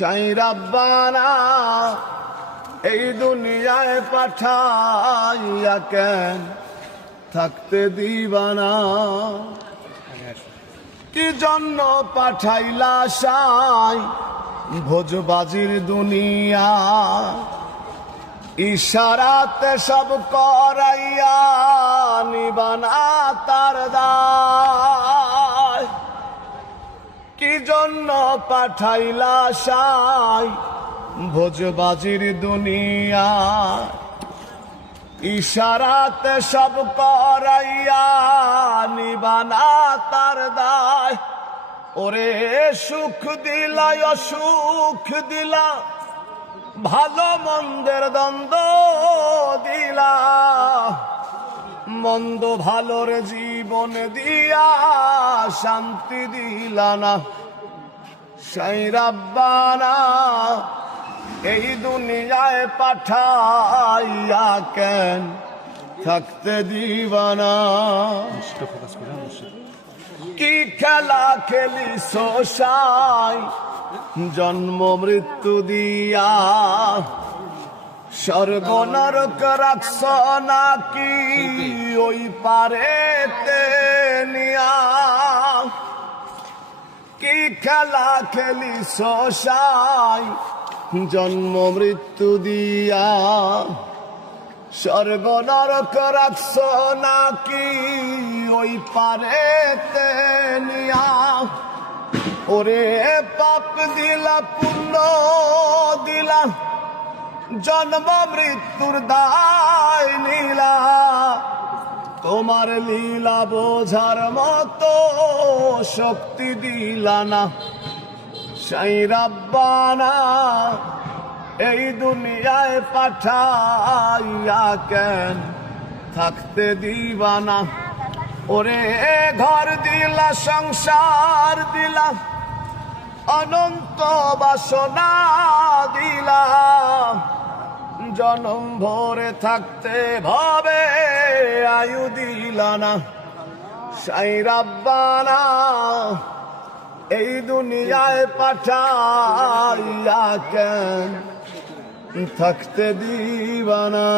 চাই রাব্বানা এই দুনিয়ায় পাঠাইয়া কেন থাকতে দিবানা। কি জন্য পাঠাইলা সাই ভোজবাজির দুনিয়া, ইশারাতে সব করাইয়া নিবানা তার দায়। কি জন্য পাঠাইলা সাই ভোজবাজির দুনিয়া, ইশারাতে সব করাইয়া নিবানা তার দায়। ওরে সুখ দিলা অসুখ দিলা, ভালো মন্দের দ্বন্দ্ব দিলা, মন্দ ভালোর জীবন দিয়া শান্তি দিলা না। সেই রাব্বানা এই দুনিয়ায় পাঠাইয়া কেন থাকতে দিবানা। কি খেলা খেলিস সাই জন্ম মৃত্যু দিয়া, স্বর্গ নরক রাখছ নাকি ওই পারেতে নিয়া। কি খেলা খেলিস সাই জন্ম মৃত্যু দিয়া, স্বর্গ নরক রাখছ নাকি ওই পারেতে নিয়া। ওরে পাপ দিলা পুণ্য দিলা, জন্ম মৃত্যুর দায় নীলা, তোমার লীলা বোঝার মতো শক্তি দিলা না। সেই রাব্বানা এই দুনিয়ায় পাঠাইয়া কেন থাকতে দিবানা। ওরে ঘর দিলা সংসার দিলা, অনন্ত বাসনা দিলা, জনম ভরে থাকতে ভাবে আয়ু দিলা না। সেই রাব্বানা এই দুনিয়ায় পাঠাইয়া কেন থাকতে দিবানা।